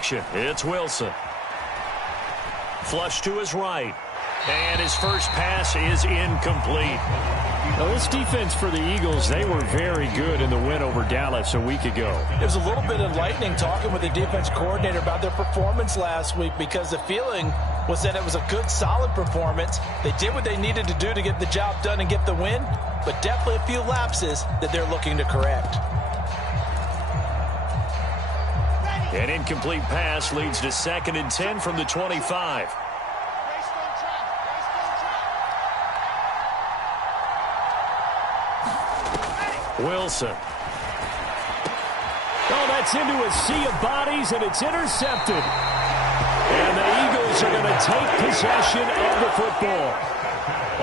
action. It's Wilson. Flush to his right. And his first pass is incomplete. Now, this defense for the Eagles, they were very good in the win over Dallas a week ago. It was a little bit enlightening talking with the defense coordinator about their performance last week, because the feeling was that it was a good, solid performance. They did what they needed to do to get the job done and get the win, but definitely a few lapses that they're looking to correct. An incomplete pass leads to 2nd and 10 from the 25. Wilson. Oh, that's into a sea of bodies, and it's intercepted. And the Eagles are going to take possession of the football.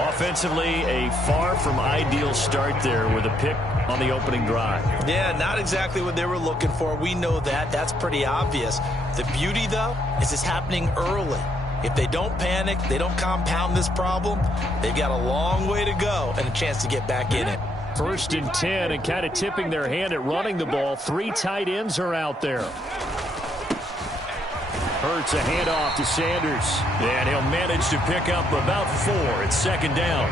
Offensively, a far from ideal start there with a pick on the opening drive. Yeah, not exactly what they were looking for. We know that. That's pretty obvious. The beauty, though, is it's happening early. If they don't panic, they don't compound this problem, they've got a long way to go and a chance to get back in it. 1st and 10, and kind of tipping their hand at running the ball. 3 tight ends are out there. Hurts a handoff to Sanders. And he'll manage to pick up about 4 at 2nd down.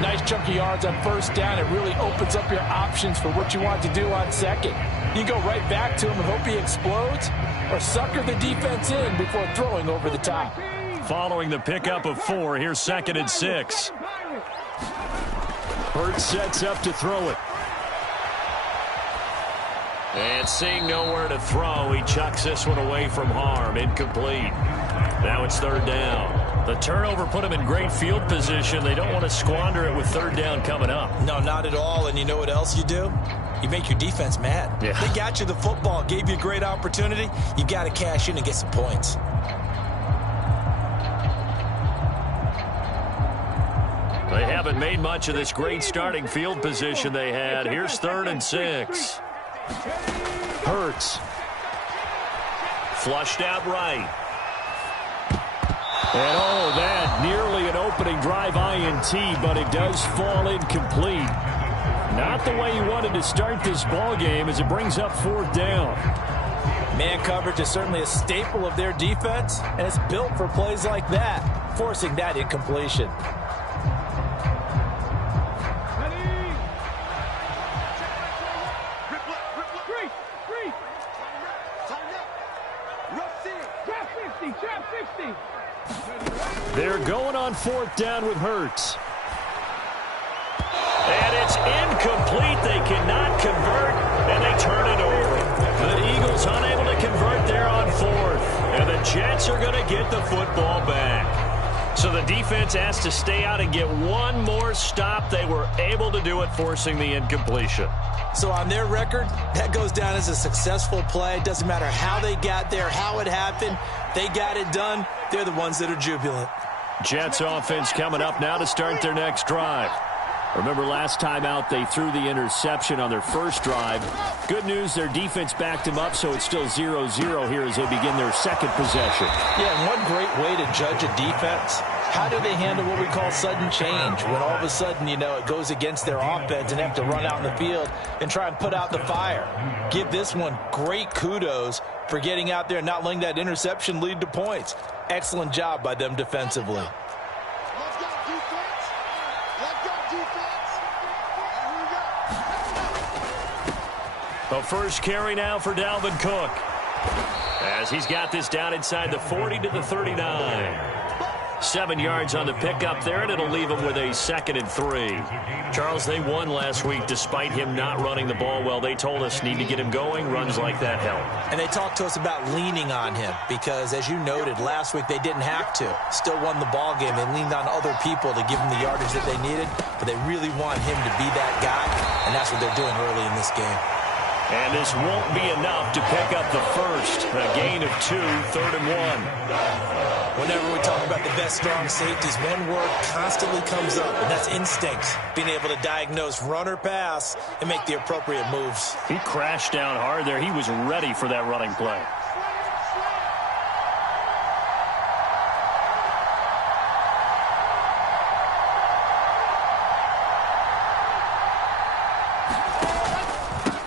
Nice chunk of yards on 1st down. It really opens up your options for what you want to do on 2nd. You go right back to him and hope he explodes, or sucker the defense in before throwing over the top. Following the pickup of 4, here's 2nd and 6. Hurts sets up to throw it. And seeing nowhere to throw, he chucks this one away from harm. Incomplete. Now it's 3rd down. The turnover put him in great field position. They don't want to squander it with 3rd down coming up. No, not at all. And you know what else you do? You make your defense mad. Yeah. They got you the football, gave you a great opportunity. You got to cash in and get some points. They haven't made much of this great starting field position they had. Here's 3rd and 6. Hurts. Flushed out right. And oh, that nearly an opening drive INT, but it does fall incomplete. Not the way he wanted to start this ball game as it brings up 4th down. Man coverage is certainly a staple of their defense, and it's built for plays like that, forcing that incompletion. They're going on 4th down with Hurts. And it's incomplete. They cannot convert, and they turn it over. The Eagles unable to convert there on 4th. And the Jets are going to get the football back. So the defense has to stay out and get one more stop. They were able to do it, forcing the incompletion. So on their record, that goes down as a successful play. Doesn't matter how they got there, how it happened. They got it done. They're the ones that are jubilant. Jets offense coming up now to start their next drive. Remember last time out, they threw the interception on their first drive. Good news, their defense backed them up, so it's still 0-0 here as they begin their 2nd possession. Yeah, and one great way to judge a defense, how do they handle what we call sudden change? When all of a sudden, you know, it goes against their offense and they have to run out in the field and try and put out the fire. Give this one great kudos for getting out there and not letting that interception lead to points. Excellent job by them defensively. The first carry now for Dalvin Cook, as he's got this down inside the 40 to the 39. 7 yards on the pickup there, and it'll leave him with a 2nd and 3. Charles, they won last week despite him not running the ball well. They told us need to get him going. Runs like that help. And they talked to us about leaning on him because, as you noted, last week they didn't have to. Still won the ball game. They leaned on other people to give them the yardage that they needed, but they really want him to be that guy, and that's what they're doing early in this game. And this won't be enough to pick up the first. A gain of 2, 3rd and 1. Whenever we talk about the best strong safeties, one word constantly comes up, and that's instinct. Being able to diagnose run or pass and make the appropriate moves. He crashed down hard there. He was ready for that running play.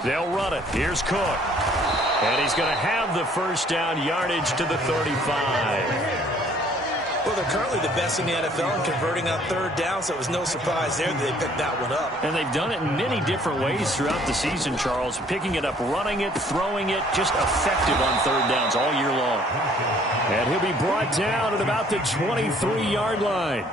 They'll run it. Here's Cook. And he's going to have the first down, yardage to the 35. Well, they're currently the best in the NFL in converting on third down, so it was no surprise there that they picked that one up. And they've done it in many different ways throughout the season, Charles. Picking it up, running it, throwing it, just effective on third downs all year long. And he'll be brought down at about the 23-yard line.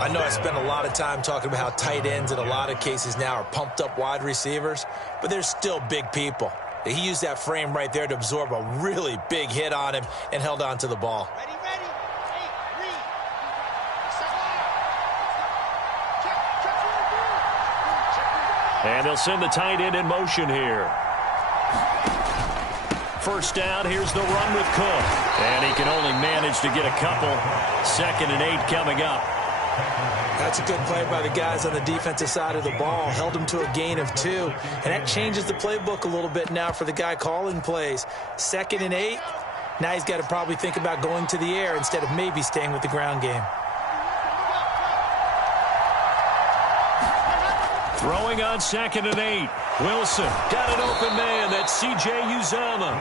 I know I spent a lot of time talking about how tight ends in a lot of cases now are pumped up wide receivers, but they're still big people. He used that frame right there to absorb a really big hit on him and held on to the ball. And they'll send the tight end in motion here. First down, here's the run with Cook. And he can only manage to get a couple. 2nd and 8 coming up. That's a good play by the guys on the defensive side of the ball. Held him to a gain of 2. And that changes the playbook a little bit now for the guy calling plays. 2nd and 8. Now he's got to probably think about going to the air instead of maybe staying with the ground game. Throwing on 2nd and 8. Wilson got an open man. That's C.J. Uzomah.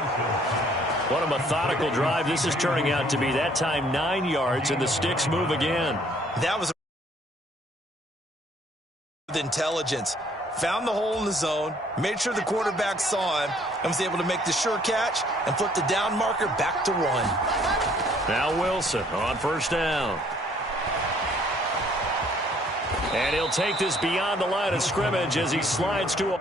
What a methodical drive this is turning out to be. That time 9 yards, and the sticks move again. That was with intelligence. Found the hole in the zone, made sure the quarterback saw him, and was able to make the sure catch and flip the down marker back to 1. Now Wilson on first down. And he'll take this beyond the line of scrimmage as he slides to a...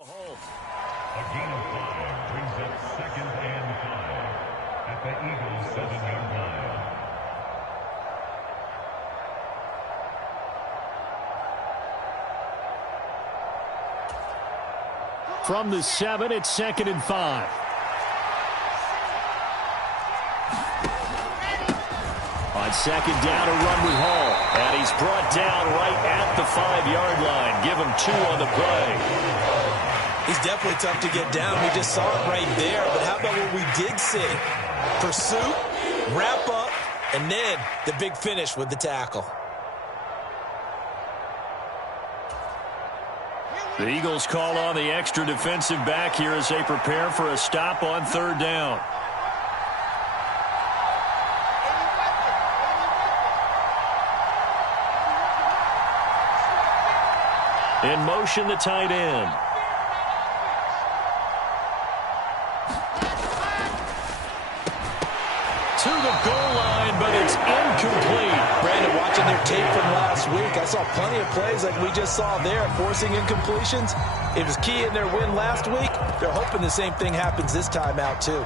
A gain of 5 brings up 2nd and 5 at the Eagles' 7-yard line. From the 7, it's 2nd and 5. On 2nd down, a run with Hall. And he's brought down right at the 5-yard line. Give him 2 on the play. He's definitely tough to get down. We just saw it right there. But how about what we did see? Pursuit, wrap up, and then the big finish with the tackle. The Eagles call on the extra defensive back here as they prepare for a stop on 3rd down. In motion, the tight end. To the goal line, but it's incomplete. Brandon, watching their tape from last week, I saw plenty of plays like we just saw there, forcing incompletions. It was key in their win last week. They're hoping the same thing happens this time out, too.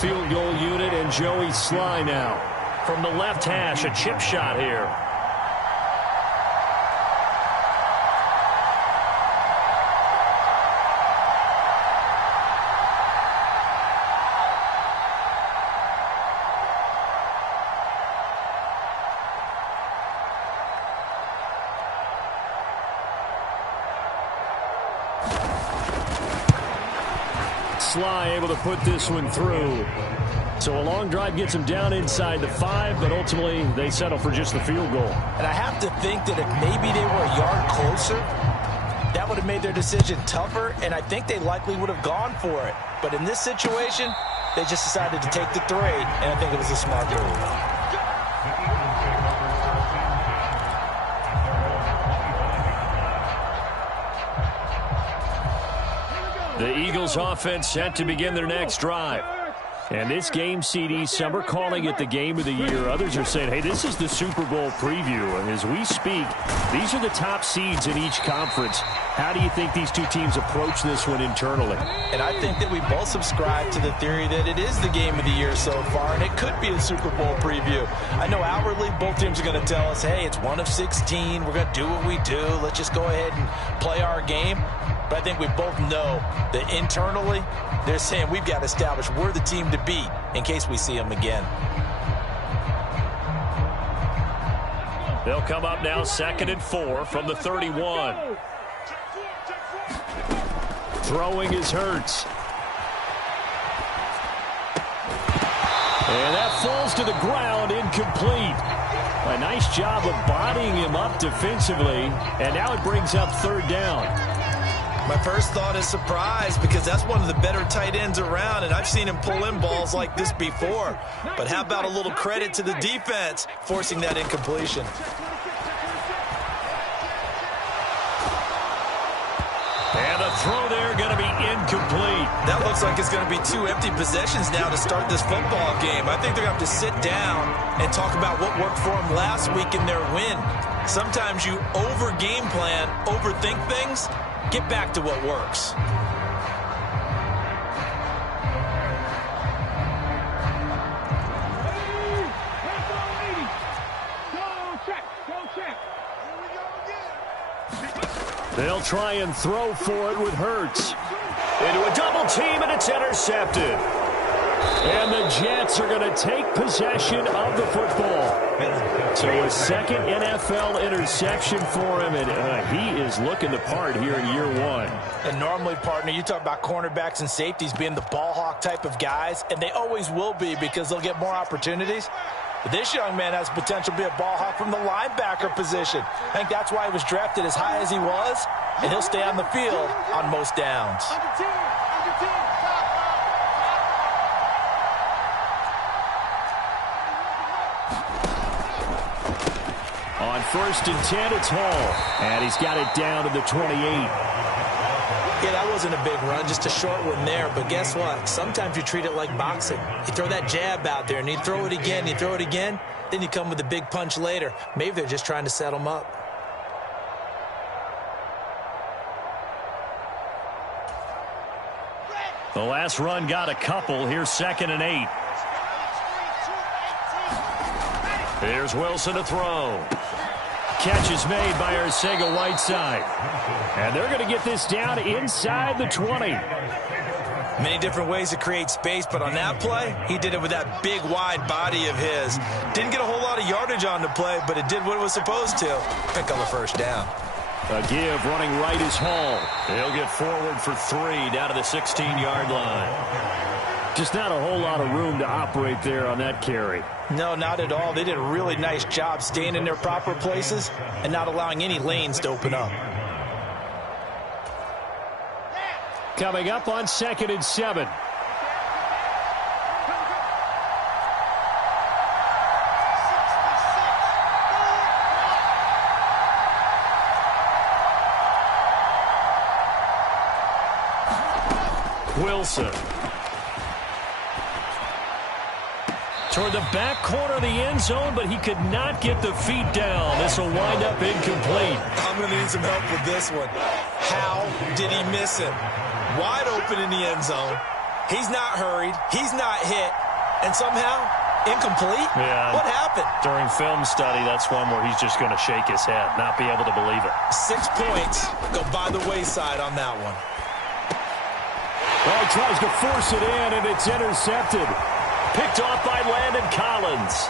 Field goal unit and Joey Sly now. From the left hash, a chip shot here. Sly able to put this one through. So a long drive gets them down inside the 5, but ultimately they settle for just the field goal. And I have to think that if maybe they were a yard closer, that would have made their decision tougher, and I think they likely would have gone for it. But in this situation, They just decided to take the 3, and I think it was a smart move. The Eagles offense set to begin their next drive. And this game, CD, some are calling it the game of the year. Others are saying, hey, this is the Super Bowl preview. And as we speak, these are the top seeds in each conference. How do you think these two teams approach this one internally? And I think that we both subscribe to the theory that it is the game of the year so far, and it could be a Super Bowl preview. I know outwardly both teams are going to tell us, hey, it's 1 of 16. We're going to do what we do. Let's just go ahead and play our game. But I think we both know that internally, they're saying we've got to establish we're the team to beat in case we see them again. They'll come up now 2nd and 4 from the 31. Throwing is Hurts. And that falls to the ground, incomplete. A nice job of bodying him up defensively. And now it brings up 3rd down. My first thought is surprise because that's one of the better tight ends around, and I've seen him pull in balls like this before. But how about a little credit to the defense forcing that incompletion? And the throw there going to be incomplete. That looks like it's going to be 2 empty possessions now to start this football game. I think they're going to have to sit down and talk about what worked for them last week in their win. Sometimes you over-game plan, overthink things. Get back to what works. They'll try and throw for it with Hurts. Into a double team, and it's intercepted. And the Jets are going to take possession of the football. So a 2nd NFL interception for him, and he is looking the part here in year 1. And normally, partner, you talk about cornerbacks and safeties being the ball hawk type of guys, and they always will be because they'll get more opportunities. But this young man has potential to be a ball hawk from the linebacker position. I think that's why he was drafted as high as he was, and he'll stay on the field on most downs. On 1st and 10, it's Hall. And he's got it down to the 28. Yeah, that wasn't a big run, just a short one there. But guess what? Sometimes you treat it like boxing. You throw that jab out there, and you throw it again, you throw it again. Then you come with a big punch later. Maybe they're just trying to set him up. The last run got a couple. Here's 2nd and 8. Here's Wilson to throw. Catch is made by Arcega-Whiteside. And they're going to get this down inside the 20. Many different ways to create space, but on that play, he did it with that big, wide body of his. Didn't get a whole lot of yardage on the play, but it did what it was supposed to. Pick up the 1st down. A give running right is Hall. He'll get forward for 3 down to the 16-yard line. Just not a whole lot of room to operate there on that carry. No, not at all. They did a really nice job staying in their proper places and not allowing any lanes to open up. Coming up on 2nd and 7. Wilson. Toward the back corner of the end zone, but he could not get the feet down. This will wind up incomplete. I'm going to need some help with this one. How did he miss it? Wide open in the end zone. He's not hurried. He's not hit. And somehow, incomplete? Yeah. What happened? During film study, that's one where he's just going to shake his head, not be able to believe it. 6 points go by the wayside on that one. Well, he tries to force it in, and it's intercepted. Picked off by Landon Collins.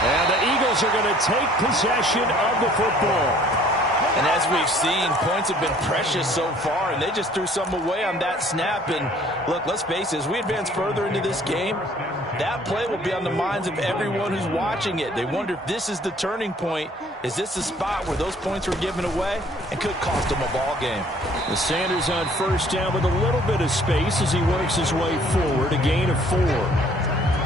And the Eagles are going to take possession of the football. And as we've seen, points have been precious so far, and they just threw some away on that snap. And look, let's face it, as we advance further into this game, that play will be on the minds of everyone who's watching it. They wonder if this is the turning point. Is this the spot where those points were given away and could cost them a ball game? The Sanders on first down with a little bit of space as he works his way forward, a gain of 4.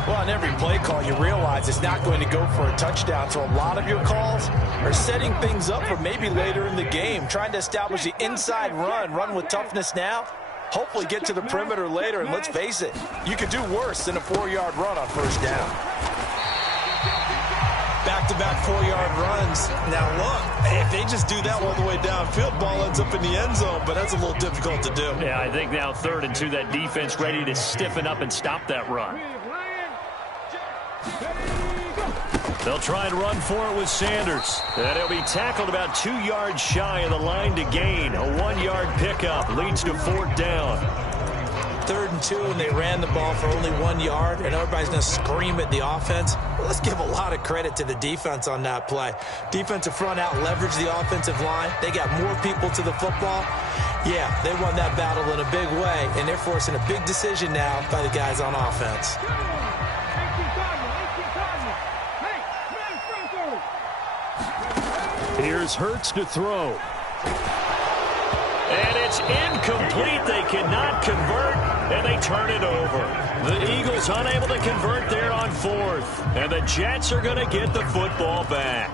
Well, on every play call, you realize it's not going to go for a touchdown, so a lot of your calls are setting things up for maybe later in the game, trying to establish the inside run with toughness now, hopefully get to the perimeter later, and let's face it, you could do worse than a 4-yard run on first down. Back-to-back 4-yard runs. Now, look, if they just do that all the way downfield, ball ends up in the end zone, but that's a little difficult to do. Yeah, I think now 3rd and 2, that defense ready to stiffen up and stop that run. They'll try and run for it with Sanders. And he'll be tackled about 2 yards shy of the line to gain. A 1-yard pickup leads to 4th down. 3rd and 2, and they ran the ball for only 1 yard, and everybody's going to scream at the offense. Well, let's give a lot of credit to the defense on that play. Defensive front out leveraged the offensive line. They got more people to the football. Yeah, they won that battle in a big way, and they're forcing a big decision now by the guys on offense. Here's Hurts to throw. And it's incomplete. They cannot convert, and they turn it over. The Eagles unable to convert there on 4th. And the Jets are going to get the football back.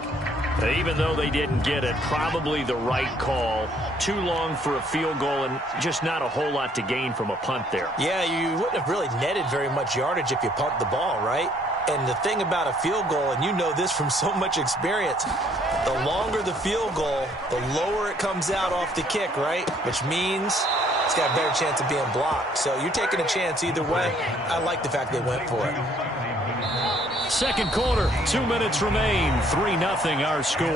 Even though they didn't get it, probably the right call. Too long for a field goal and just not a whole lot to gain from a punt there. Yeah, you wouldn't have really netted very much yardage if you punt the ball, right? And the thing about a field goal, and you know this from so much experience, the longer the field goal, the lower it comes out off the kick, right? Which means it's got a better chance of being blocked. So you're taking a chance either way. I like the fact they went for it. Second quarter, 2 minutes remain, 3-0 our score.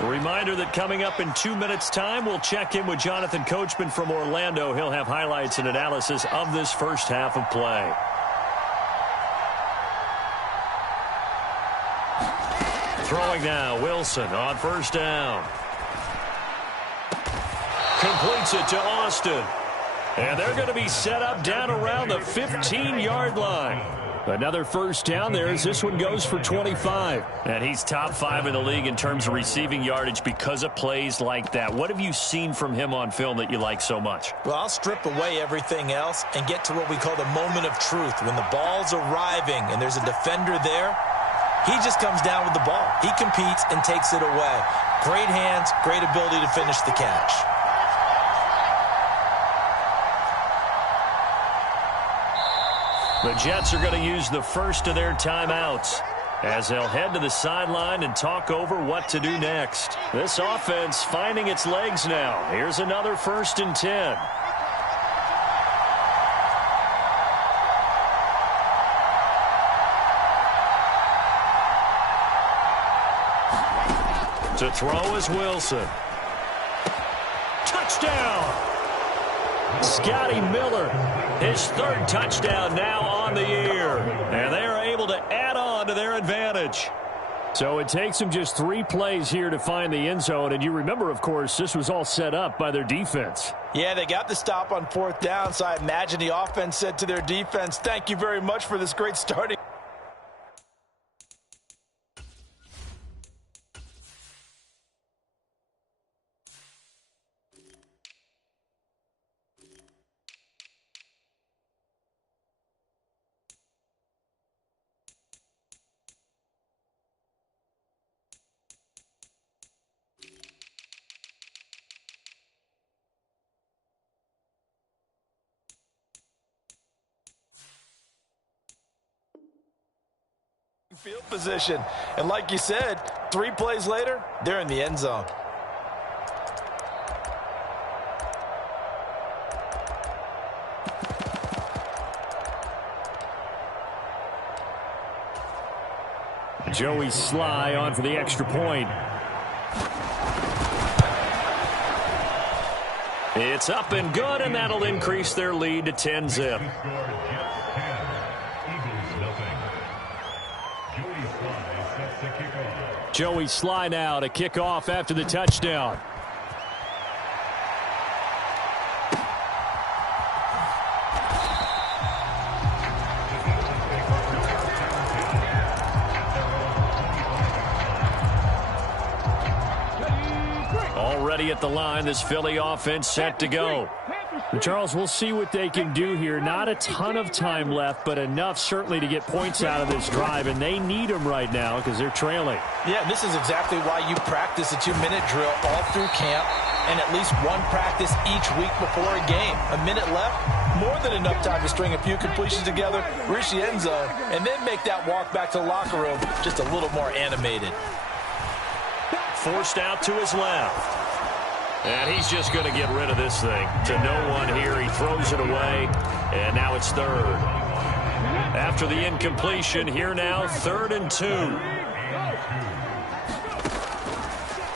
A reminder that coming up in 2 minutes' time, we'll check in with Jonathan Coachman from Orlando. He'll have highlights and analysis of this first half of play. Throwing now, Wilson on first down. Completes it to Austin. And they're going to be set up down around the 15-yard line. Another first down there as this one goes for 25. And he's top 5 in the league in terms of receiving yardage because of plays like that. What have you seen from him on film that you like so much? Well, I'll strip away everything else and get to what we call the moment of truth. When the ball's arriving and there's a defender there, he just comes down with the ball. He competes and takes it away. Great hands, great ability to finish the catch. The Jets are going to use the first of their timeouts as they'll head to the sideline and talk over what to do next. This offense finding its legs now. Here's another 1st and 10. To throw is Wilson. Touchdown! Scotty Miller, his 3rd touchdown now on the year. And they are able to add on to their advantage. So it takes them just 3 plays here to find the end zone. And you remember, of course, this was all set up by their defense. Yeah, they got the stop on 4th down, so I imagine the offense said to their defense, thank you very much for this great starting. Field position. And like you said, 3 plays later, they're in the end zone. Joey Sly on for the extra point. It's up and good, and that'll increase their lead to 10-zip. sets the kickoff. Joey Sly now to kick off after the touchdown. Already at the line, this Philly offense set to go. And Charles, we'll see what they can do here. Not a ton of time left, but enough certainly to get points out of this drive, and they need them right now because they're trailing. Yeah, this is exactly why you practice a 2-minute drill all through camp and at least one practice each week before a game. A minute left, more than enough time to string a few completions together, reach the end zone, and then make that walk back to the locker room just a little more animated. Forced out to his left. And he's just going to get rid of this thing. To no one here. He throws it away. And now it's third. After the incompletion, here now, 3rd and 2.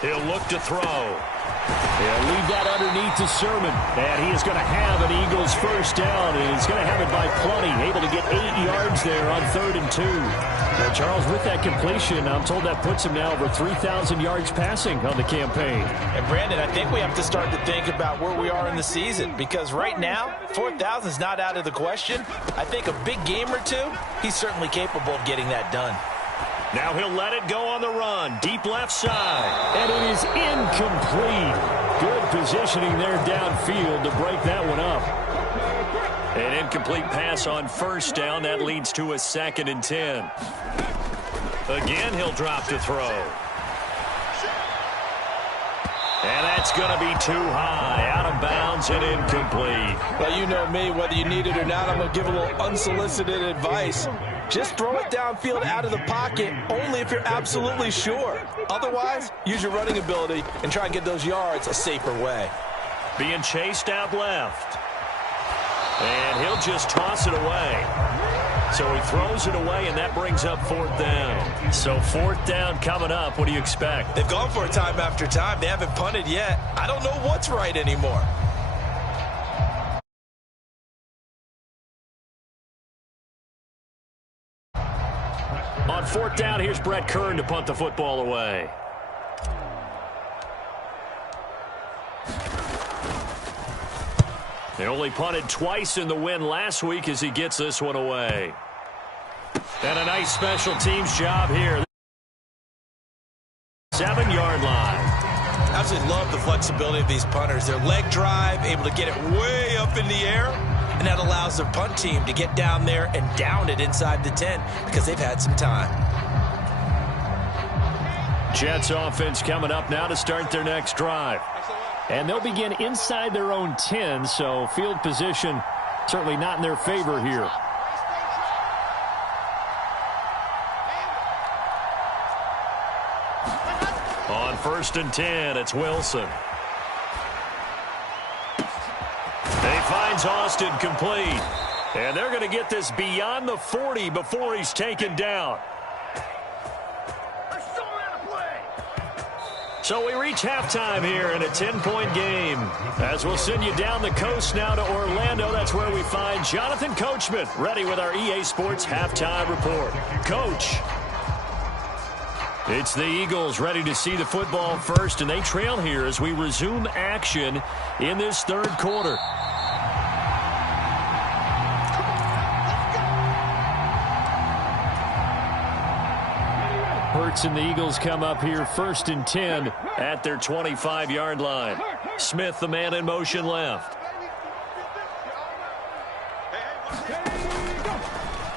He'll look to throw. He'll leave that underneath to Sermon. And he is going to have an Eagles first down. And he's going to have it by plenty. Able to get 8 yards there on 3rd and 2. Now, Charles, with that completion, I'm told that puts him now over 3,000 yards passing on the campaign. And, Brandon, I think we have to start to think about where we are in the season. Because right now, 4,000 is not out of the question. I think a big game or two, he's certainly capable of getting that done. Now he'll let it go on the run. Deep left side. And it is incomplete. Good positioning there downfield to break that one up. An incomplete pass on first down. That leads to a 2nd and 10. Again, he'll drop to throw. And that's going to be too high. Out of bounds and incomplete. Well, you know me. Whether you need it or not, I'm going to give a little unsolicited advice. Just throw it downfield out of the pocket only if you're absolutely sure. Otherwise, use your running ability and try and get those yards a safer way. Being chased out left. And he'll just toss it away. So he throws it away, and that brings up 4th down. So 4th down coming up. What do you expect? They've gone for it time after time. They haven't punted yet. I don't know what's right anymore. On 4th down, here's Brett Kern to punt the football away. They only punted twice in the win last week as he gets this one away. And a nice special teams job here. 7-yard line. I absolutely love the flexibility of these punters. Their leg drive, able to get it way up in the air, and that allows their punt team to get down there and down it inside the 10 because they've had some time. Jets offense coming up now to start their next drive. And they'll begin inside their own 10, so field position certainly not in their favor here. On 1st and 10, it's Wilson. He finds Austin complete. And they're going to get this beyond the 40 before he's taken down. So we reach halftime here in a 10-point game. As we'll send you down the coast now to Orlando, that's where we find Jonathan Coachman ready with our EA Sports Halftime Report. Coach. It's the Eagles ready to see the football first, and they trail here as we resume action in this 3rd quarter. Hurts and the Eagles come up here 1st and 10 at their 25-yard line. Smith, the man in motion left.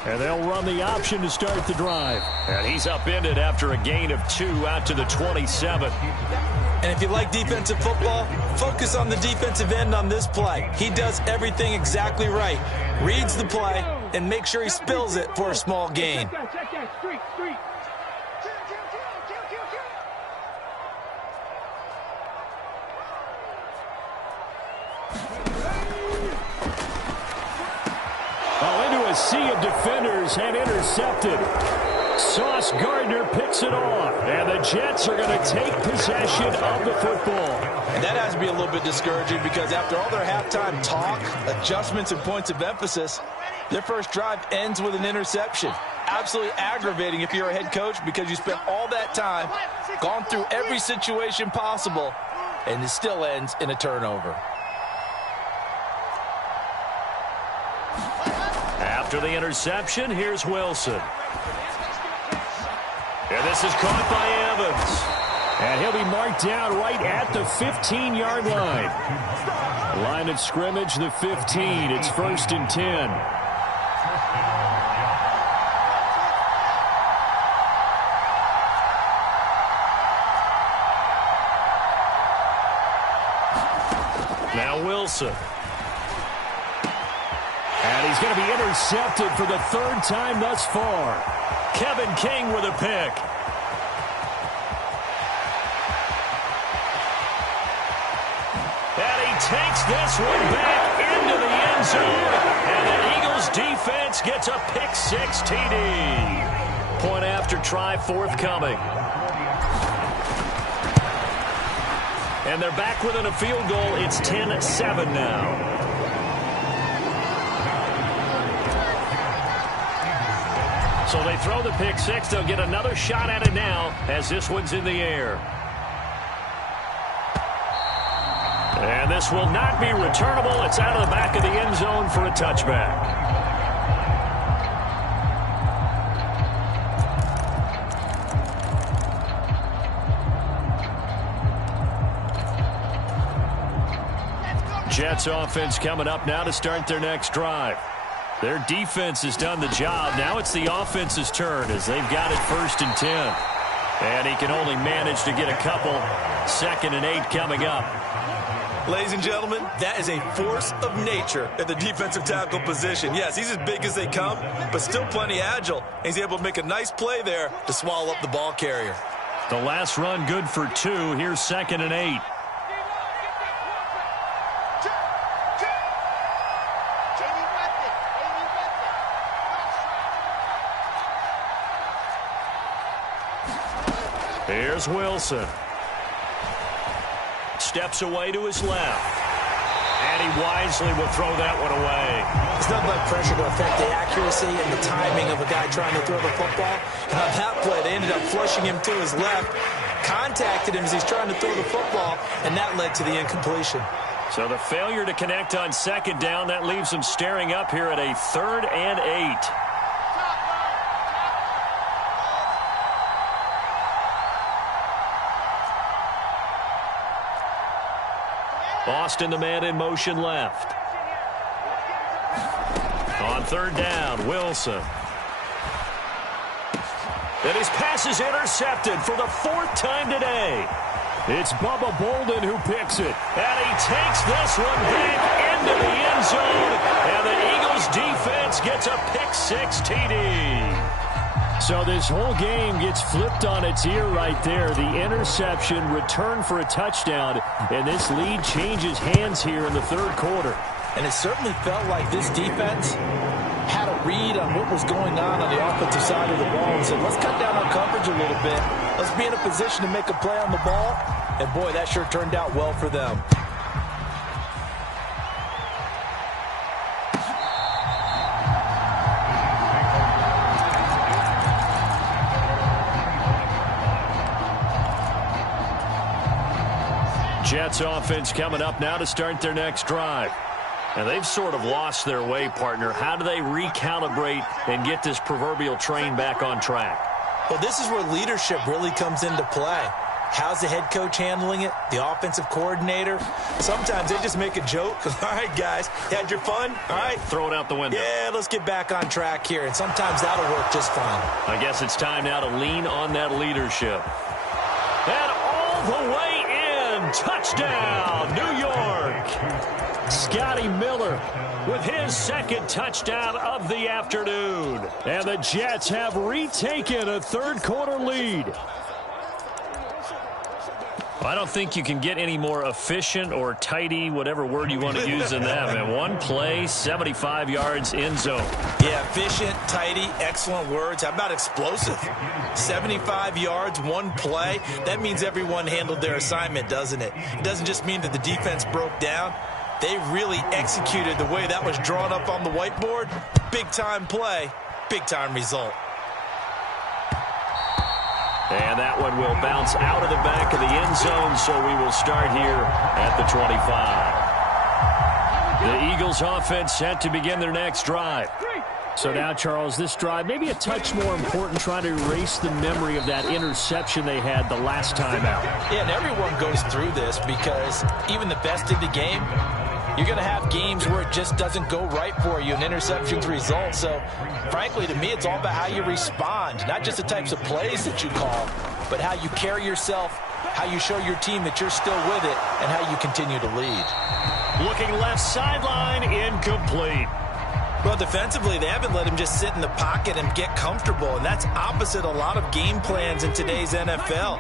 And they'll run the option to start the drive. And he's upended after a gain of 2 out to the 27. And if you like defensive football, focus on the defensive end on this play. He does everything exactly right. Reads the play and makes sure he spills it for a small gain. A sea of defenders and intercepted. Sauce Gardner picks it off, and the Jets are going to take possession of the football. And that has to be a little bit discouraging because after all their halftime talk, adjustments, and points of emphasis, their first drive ends with an interception. absolutely aggravating if you're a head coach because you spent all that time, gone through every situation possible, and it still ends in a turnover. After the interception, here's Wilson. And this is caught by Evans. And he'll be marked down right at the 15-yard line. Line of scrimmage, the 15. It's 1st and 10. Now Wilson. And he's going to be intercepted for the 3rd time thus far. Kevin King with a pick. And he takes this one back into the end zone. And the Eagles defense gets a pick 6 TD. Point after try forthcoming. And they're back within a field goal. It's 10-7 now. So they throw the pick 6. They'll get another shot at it now as this one's in the air. And this will not be returnable. It's out of the back of the end zone for a touchback. Jets offense coming up now to start their next drive. Their defense has done the job. Now it's the offense's turn as they've got it 1st and 10. And he can only manage to get a couple. 2nd and 8 coming up. Ladies and gentlemen, that is a force of nature at the defensive tackle position. Yes, he's as big as they come, but still plenty agile. He's able to make a nice play there to swallow up the ball carrier. The last run good for 2. Here's 2nd and 8. Here's Wilson. Steps away to his left. And he wisely will throw that one away. It's nothing but pressure to affect the accuracy and the timing of a guy trying to throw the football. And on that play, they ended up flushing him to his left, contacted him as he's trying to throw the football, and that led to the incompletion. So the failure to connect on 2nd down, that leaves him staring up here at a 3rd and 8. Austin, the man in motion left. On 3rd down, Wilson. And his pass is intercepted for the 4th time today. It's Bubba Bolden who picks it. And he takes this one back into the end zone. And the Eagles defense gets a pick 6 TD. So this whole game gets flipped on its ear right there. The interception, return for a touchdown, and this lead changes hands here in the 3rd quarter. And it certainly felt like this defense had a read on what was going on the offensive side of the ball and said, let's cut down our coverage a little bit. Let's be in a position to make a play on the ball. And, boy, that sure turned out well for them. Jets offense coming up now to start their next drive. And they've sort of lost their way, partner. How do they recalibrate and get this proverbial train back on track? Well, this is where leadership really comes into play. How's the head coach handling it? The offensive coordinator? Sometimes they just make a joke. All right, guys, you had your fun? All right. Throw it out the window. Yeah, let's get back on track here. And sometimes that'll work just fine. I guess it's time now to lean on that leadership. And all the way in. Touchdown, New York. Scotty Miller with his 2nd touchdown of the afternoon. And the Jets have retaken a 3rd quarter lead. I don't think you can get any more efficient or tidy, whatever word you want to use in that. Man, one play, 75 yards in zone. Yeah, efficient, tidy, excellent words. How about explosive? 75 yards, one play. That means everyone handled their assignment, doesn't it? It doesn't just mean that the defense broke down. They really executed the way that was drawn up on the whiteboard. Big-time play, big-time result. And that one will bounce out of the back of the end zone, so we will start here at the 25. The Eagles offense set to begin their next drive. So now, Charles, this drive maybe a touch more important, trying to erase the memory of that interception they had the last time out. Yeah, and everyone goes through this because even the best in the game, you're going to have games where it just doesn't go right for you and interceptions result. So, frankly, to me, it's all about how you respond, not just the types of plays that you call, but how you carry yourself, how you show your team that you're still with it, and how you continue to lead. Looking left sideline, incomplete. Well, defensively, they haven't let him just sit in the pocket and get comfortable, and that's opposite a lot of game plans in today's NFL.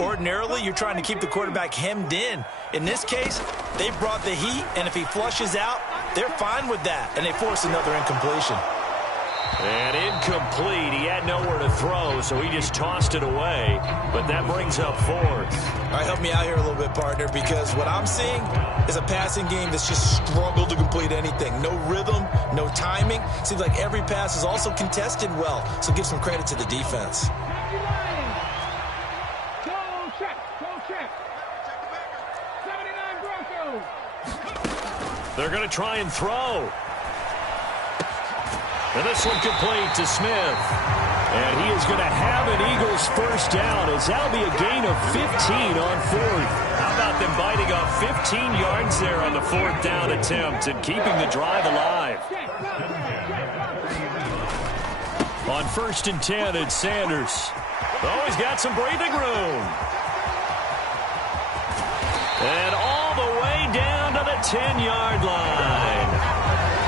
Ordinarily, you're trying to keep the quarterback hemmed in. In this case, they brought the heat, and if he flushes out, they're fine with that, and they force another incompletion. And incomplete. He had nowhere to throw, so he just tossed it away. But that brings up fourth. All right, help me out here a little bit, partner, because what I'm seeing is a passing game that's just struggled to complete anything. No rhythm, no timing. Seems like every pass is also contested well, so give some credit to the defense. They're going to try and throw. And this one complete to Smith. And he is going to have an Eagles first down, as that'll be a gain of 15 on fourth. How about them biting off 15 yards there on the fourth down attempt and keeping the drive alive? On 1st and 10, it's Sanders. Oh, he's got some breathing room. And all the way down to the 10-yard line.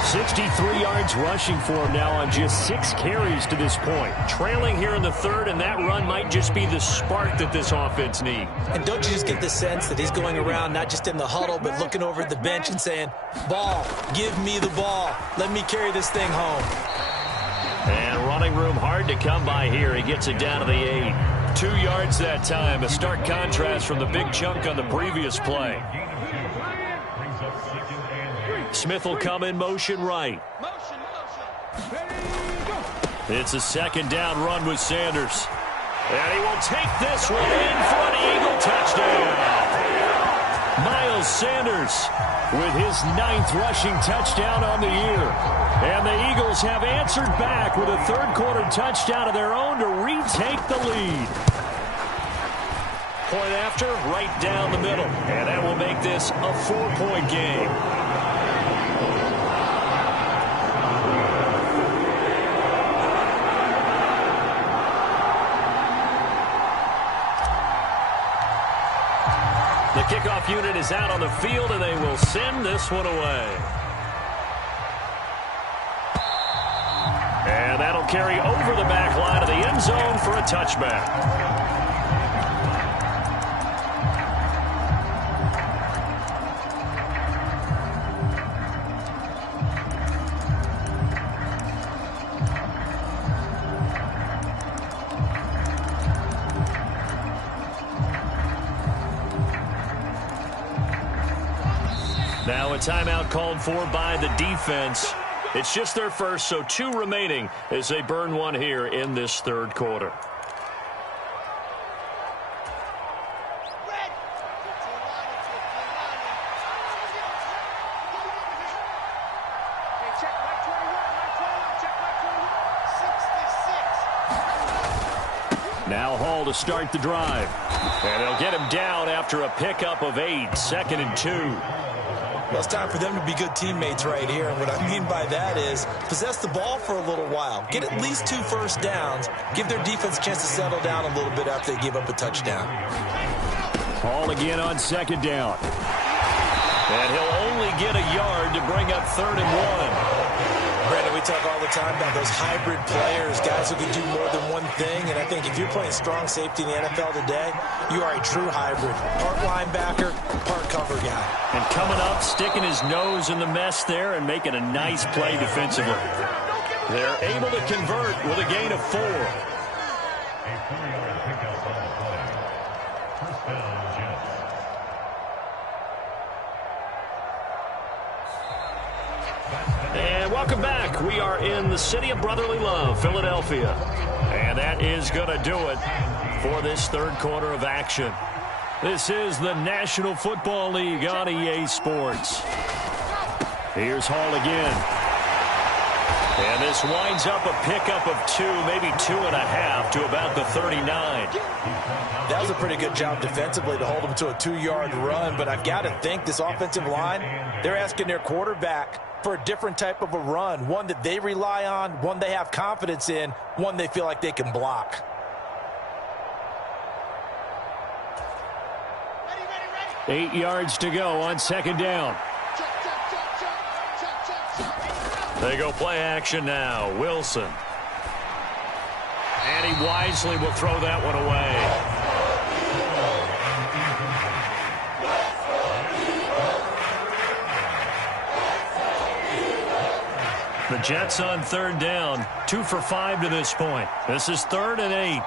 63 yards rushing for him now on just 6 carries to this point. Trailing here in the third, and that run might just be the spark that this offense needs. And don't you just get the sense that he's going around not just in the huddle, but looking over at the bench and saying, ball, give me the ball. Let me carry this thing home. And running room hard to come by here. He gets it down to the 8. 2 yards that time. A stark contrast from the big chunk on the previous play. Smith will come in motion right. It's a 2nd down run with Sanders. And he will take this one in for an Eagle touchdown. Miles Sanders with his 9th rushing touchdown on the year. And the Eagles have answered back with a third-quarter touchdown of their own to retake the lead. Point after, right down the middle. And that will make this a 4-point game. The kickoff unit is out on the field, and they will send this one away. And that'll carry over the back line of the end zone for a touchback. Now a timeout called for by the defense. It's just their first, so 2 remaining as they burn one here in this third quarter. Now Hall to start the drive. And they'll get him down after a pickup of 8, 2nd and 2. Well, it's time for them to be good teammates right here. And what I mean by that is possess the ball for a little while. Get at least 2 first downs. Give their defense a chance to settle down a little bit after they give up a touchdown. Hall again on 2nd down. And he'll only get a yard to bring up 3rd and 1. Brandon, we talk all the time about those hybrid players, guys who can do more than one thing. And I think if you're playing strong safety in the NFL today, you are a true hybrid. Part linebacker, part cover guy. And coming up, sticking his nose in the mess there and making a nice play defensively. They're able to convert with a gain of 4. A 4-yard pickup on the play. First down, Jets. And welcome back. We are in the city of brotherly love, Philadelphia. And that is going to do it for this third quarter of action. This is the National Football League on EA Sports. Here's Hall again. And this winds up a pickup of 2, maybe 2.5 to about the 39. That was a pretty good job defensively to hold them to a 2-yard run, but I've got to think this offensive line, they're asking their quarterback for a different type of a run, one that they rely on, one they have confidence in, one they feel like they can block. Ready. 8 yards to go on second down. They go play action now. Wilson. And he wisely will throw that one away. The Jets on third down. 2 for 5 to this point. This is 3rd and 8.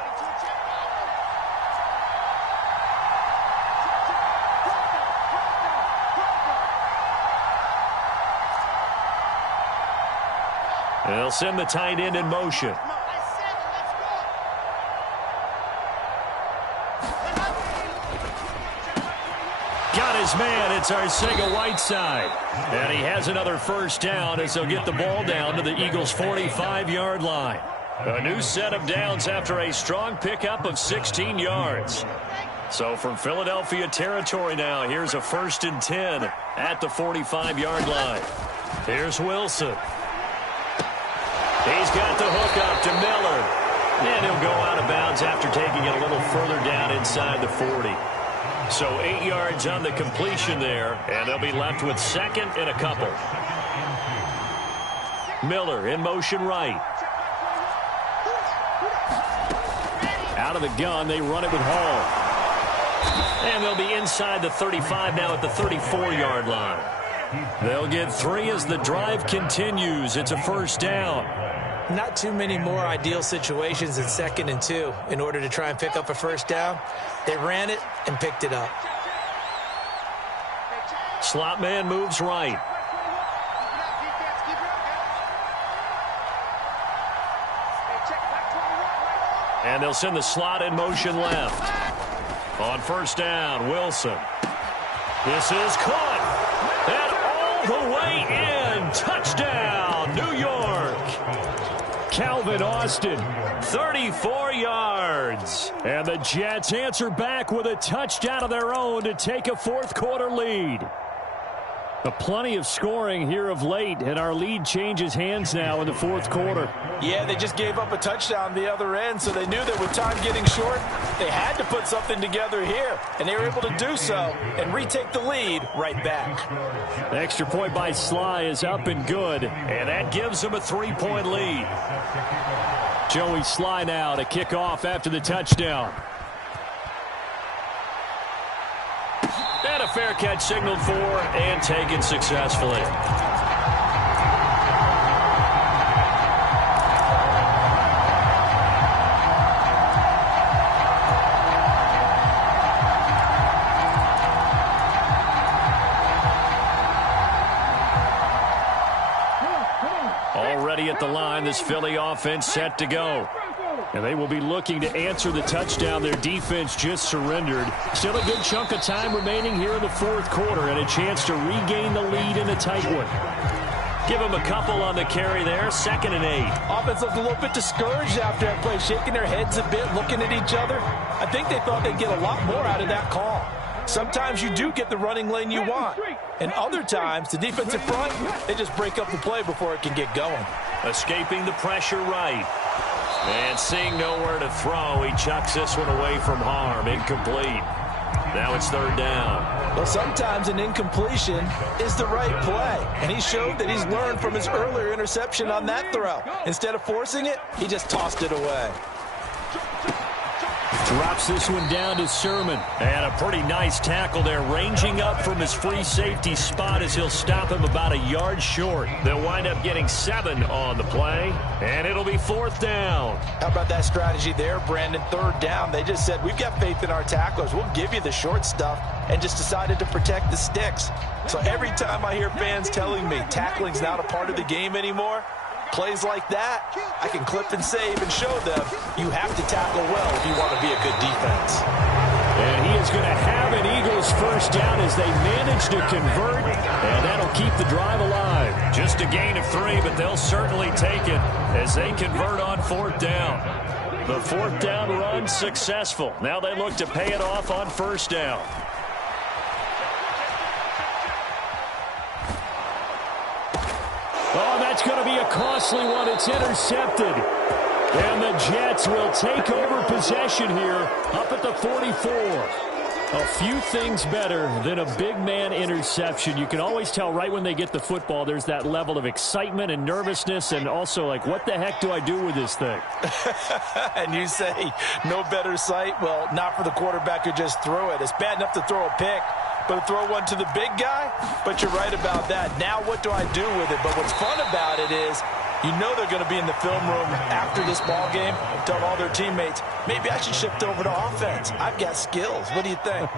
They'll send the tight end in motion. Got his man. It's Arcega-Whiteside. And he has another first down as they'll get the ball down to the Eagles' 45-yard line. A new set of downs after a strong pickup of 16 yards. So from Philadelphia territory now, here's a 1st and 10 at the 45-yard line. Here's Wilson. He's got the hook up to Miller. And he'll go out of bounds after taking it a little further down inside the 40. So 8 yards on the completion there, and they'll be left with 2nd and a couple. Miller in motion right. Out of the gun, they run it with Hall. And they'll be inside the 35 now at the 34-yard line. They'll get 3 as the drive continues. It's a first down. Not too many more ideal situations in 2nd and 2 in order to try and pick up a first down. They ran it and picked it up. Slot man moves right. And they'll send the slot in motion left. On first down, Wilson. This is caught. And all the way in. Touchdown, New York. Calvin Austin. 34 yards. And the Jets answer back with a touchdown of their own to take a fourth quarter lead. Plenty of scoring here of late, and our lead changes hands now in the fourth quarter. Yeah, they just gave up a touchdown the other end, so they knew that with time getting short, they had to put something together here, and they were able to do so and retake the lead right back. The extra point by Sly is up and good, and that gives them a 3-point lead. Joey Sly now to kick off after the touchdown. And a fair catch signaled for and taken successfully. Already at the line, this Philly offense set to go. And they will be looking to answer the touchdown their defense just surrendered. Still a good chunk of time remaining here in the fourth quarter and a chance to regain the lead in a tight one. Give them a couple on the carry there, 2nd and 8. Offense looked a little bit discouraged after that play, shaking their heads a bit, looking at each other. I think they thought they'd get a lot more out of that call. Sometimes you do get the running lane you want. And other times, the defensive front, they just break up the play before it can get going. Escaping the pressure right. And seeing nowhere to throw, he chucks this one away from harm. Incomplete. Now it's 3rd down. Well, sometimes an incompletion is the right play. And he showed that he's learned from his earlier interception on that throw. Instead of forcing it, he just tossed it away. Drops this one down to Sermon. And a pretty nice tackle there, ranging up from his free safety spot as he'll stop him about a yard short. They'll wind up getting 7 on the play, and it'll be 4th down. How about that strategy there, Brandon? 3rd down. They just said, we've got faith in our tacklers. We'll give you the short stuff, and just decided to protect the sticks. So every time I hear fans telling me tackling's not a part of the game anymore, plays like that, I can clip and save and show them you have to tackle well if you want to be a good defense. And he is going to have an Eagles first down as they manage to convert, and that'll keep the drive alive. Just a gain of 3, but they'll certainly take it as they convert on 4th down. The 4th down run successful. Now they look to pay it off on 1st down. Oh, that's going to be a costly one. It's intercepted. And the Jets will take over possession here up at the 44. A few things better than a big man interception. You can always tell right when they get the football, there's that level of excitement and nervousness and also like, what the heck do I do with this thing? And you say, no better sight? Well, not for the quarterback who just threw it. It's bad enough to throw a pick, but to throw one to the big guy? But you're right about that. Now what do I do with it? But what's fun about it is, you know they're going to be in the film room after this ball game, tell all their teammates, maybe I should shift over to offense. I've got skills. What do you think?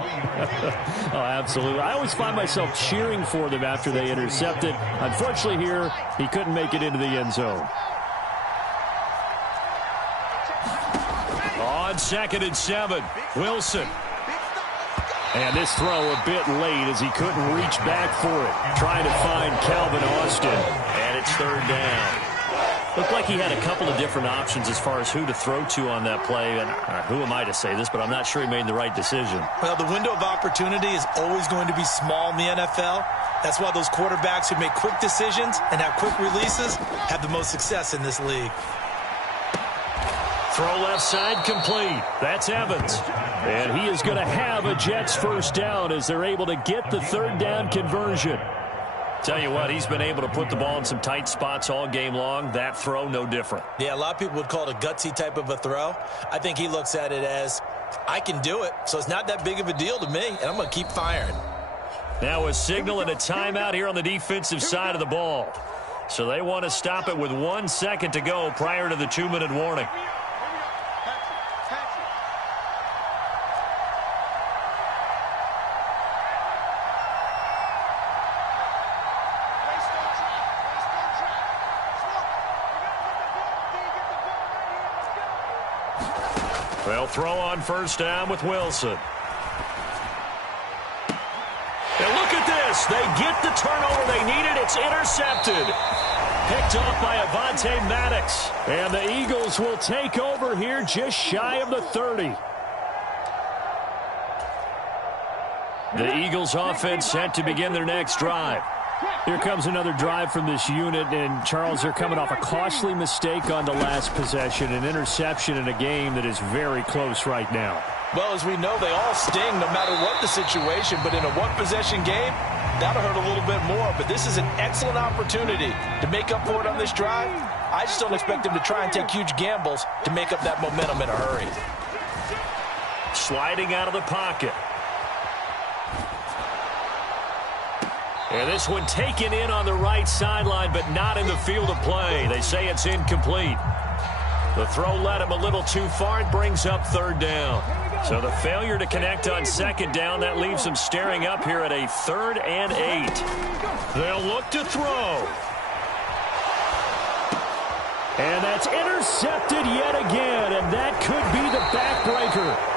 Oh, absolutely. I always find myself cheering for them after they intercepted. Unfortunately here, he couldn't make it into the end zone. On 2nd and 7, Wilson. And this throw a bit late as he couldn't reach back for it. Trying to find Calvin Austin. And it's 3rd down. Looked like he had a couple of different options as far as who to throw to on that play. And who am I to say this, but I'm not sure he made the right decision. Well, the window of opportunity is always going to be small in the NFL. That's why those quarterbacks who make quick decisions and have quick releases have the most success in this league. Throw left side complete. That's Evans. And he is going to have a Jets first down as they're able to get the 3rd down conversion. Tell you what, he's been able to put the ball in some tight spots all game long. That throw, no different. Yeah, a lot of people would call it a gutsy type of a throw. I think he looks at it as, I can do it, so it's not that big of a deal to me, and I'm going to keep firing. Now a signal and a timeout here on the defensive side of the ball. So they want to stop it with 1 second to go prior to the 2-minute warning. They'll throw on 1st down with Wilson. And look at this. They get the turnover they needed. It's intercepted. Picked off by Avonte Maddox. And the Eagles will take over here just shy of the 30. The Eagles offense set to begin their next drive. Here comes another drive from this unit, and Charles, they're coming off a costly mistake on the last possession, an interception in a game that is very close right now. Well, as we know, they all sting no matter what the situation, but in a one-possession game, that'll hurt a little bit more. But this is an excellent opportunity to make up for it on this drive. I just don't expect them to try and take huge gambles to make up that momentum in a hurry. Sliding out of the pocket. And this one taken in on the right sideline, but not in the field of play. They say it's incomplete. The throw led him a little too far. It brings up 3rd down. So the failure to connect on 2nd down, that leaves them staring up here at a 3rd and 8. They'll look to throw. And that's intercepted yet again, and that could be the backbreaker.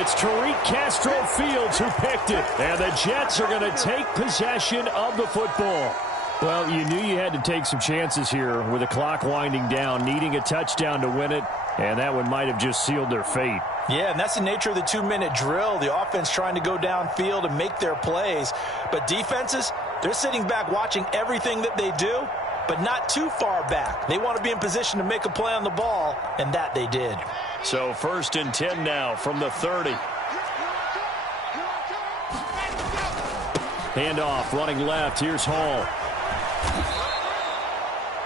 It's Tariq Castro-Fields who picked it, and the Jets are going to take possession of the football. Well, you knew you had to take some chances here with the clock winding down, needing a touchdown to win it, and that one might have just sealed their fate. Yeah, and that's the nature of the 2-minute drill. The offense trying to go downfield and make their plays. But defenses, they're sitting back watching everything that they do, but not too far back. They want to be in position to make a play on the ball, and that they did. So 1st and 10 now from the 30. Handoff, running left. Here's Hall.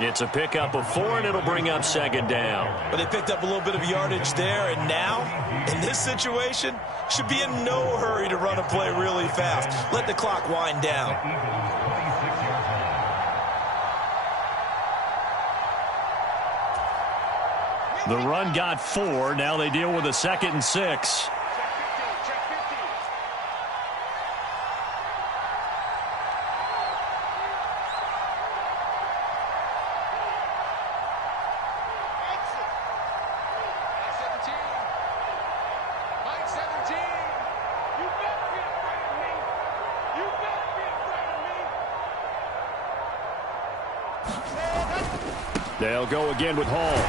It's a pickup of 4, and it'll bring up 2nd down. But they picked up a little bit of yardage there, and now, in this situation, should be in no hurry to run a play really fast. Let the clock wind down. The run got 4. Now they deal with a 2nd and 6. They'll go again with Hall.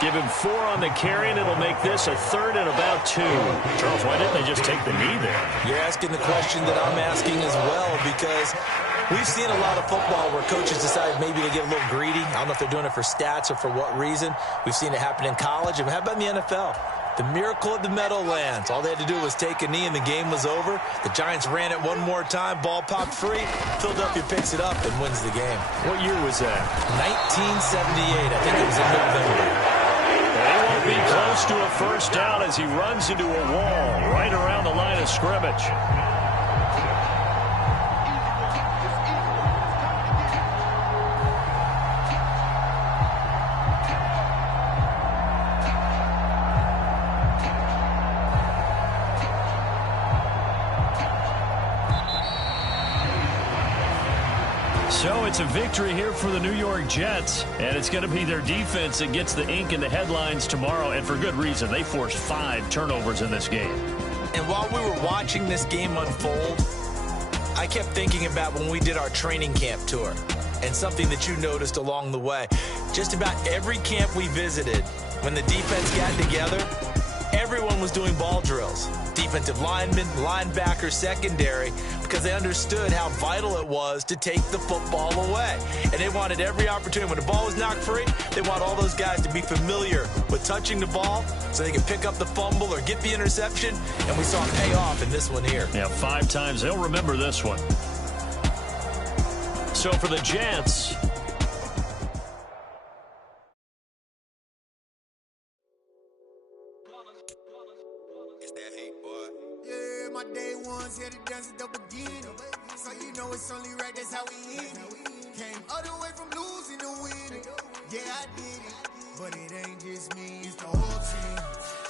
Give him 4 on the carry, and it'll make this a 3rd and about 2. Charles, why didn't they just take the knee there? You're asking the question that I'm asking as well, because we've seen a lot of football where coaches decide maybe to get a little greedy. I don't know if they're doing it for stats or for what reason. We've seen it happen in college. And how about in the NFL? The miracle at the Meadowlands. All they had to do was take a knee and the game was over. The Giants ran it one more time. Ball popped free. Philadelphia picks it up and wins the game. What year was that? 1978. I think it was in November. He won't be close to a first down as he runs into a wall right around the line of scrimmage. So it's a victory here for the New York Jets, and it's going to be their defense that gets the ink in the headlines tomorrow, and for good reason. They forced 5 turnovers in this game. And while we were watching this game unfold, I kept thinking about when we did our training camp tour and something that you noticed along the way. Just about every camp we visited, when the defense got together, everyone was doing ball drills. Defensive linemen, linebackers, secondary, because they understood how vital it was to take the football away. And they wanted every opportunity. When the ball was knocked free, they want all those guys to be familiar with touching the ball so they can pick up the fumble or get the interception. And we saw it pay off in this one here. Yeah, 5 times. They'll remember this one. So for the Jets, My day ones here to dance at the beginning. So you know it's only right, that's how we end it. Came all the way from losing to winning. Yeah, I did it. But it ain't just me, it's the whole team.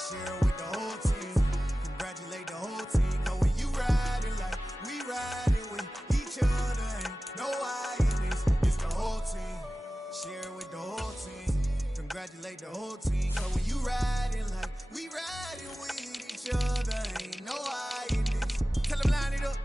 Share it with the whole team. Congratulate the whole team. Cause when you riding like we riding with each other, ain't no I in this. It's the whole team. Share it with the whole team. Congratulate the whole team. Cause when you riding like we riding with each other, ain't no I. Tell them line it up.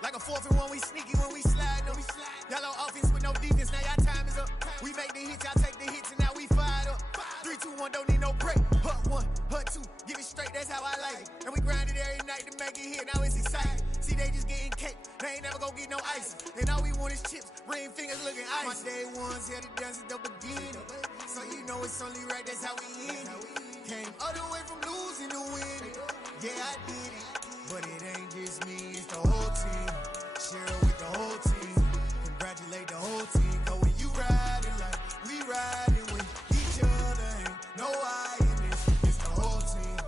Like a 4th and 1, we sneaky when we slide them. Y'all on offense with no defense, now y'all time is up. We make the hits, y'all take the hits, and now we fired up. 3, 2, 1, don't need no break. Hut 1, hut 2, give it straight, that's how I like it. And we grind it every night to make it hit, now it's exciting. See, they just getting cake, they ain't never gonna get no ice. And all we want is chips, ring fingers looking ice. My day ones here to dance at the beginning. So you know it's only right, that's how we end it. Came all the way from losing to winning. Yeah, I did it. But it ain't just me, it's the whole team. Share it with the whole team. Congratulate the whole team. Cause when you riding like we riding with each other, ain't no I in this. It's the whole team.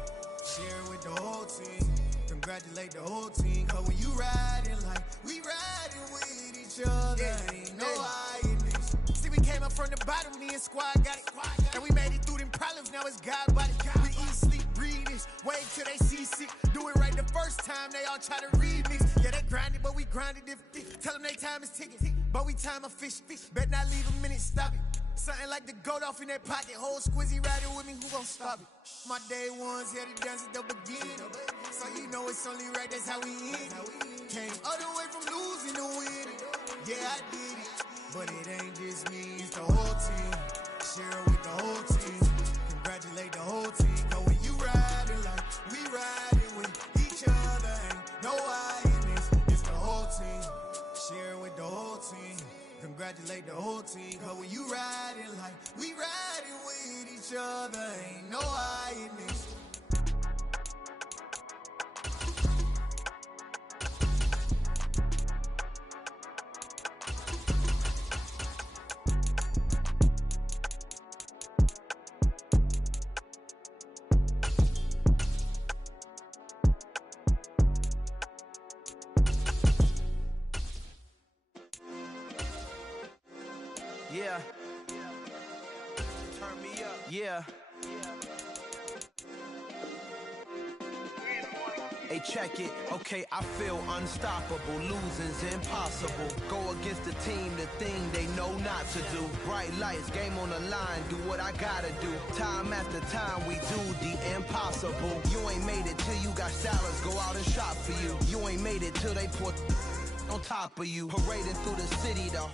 Share it with the whole team. Congratulate the whole team. Cause when you riding like we riding with each other, ain't no I in this. See, we came up from the bottom, me and squad got it. And we made it through them problems, now it's God body. We eat, sleep, breathe this. Wait till they see sick. Do it right the first time, they all try to remix. Yeah, they grinded, but we grinded different. Tell them they time is ticking, but we time a fish. Bet not leave a minute, stop it. Something like the goat off in that pocket. Whole squizzy riding with me, who gon' stop it? My day ones here to dance at the beginning. So you know it's only right, that's how we end it. Came all the way from losing to winning. Yeah, I did it. But it ain't just me, it's the whole team. Share it with the whole team. Congratulate the whole team. Cause when you riding like we riding with each other, ain't no I in this. It's the whole team. Share it with the whole team. Congratulate the whole team. Cause when you riding like we riding with each other, ain't no I in this. Yeah. Turn me up. Yeah. Hey, check it. Okay, I feel unstoppable. Losing's impossible. Go against the team, the thing they know not to do. Bright lights, game on the line. Do what I gotta do. Time after time, we do the impossible. You ain't made it till you got salads. Go out and shop for you. You ain't made it till they put on top of you. Parading through the city, the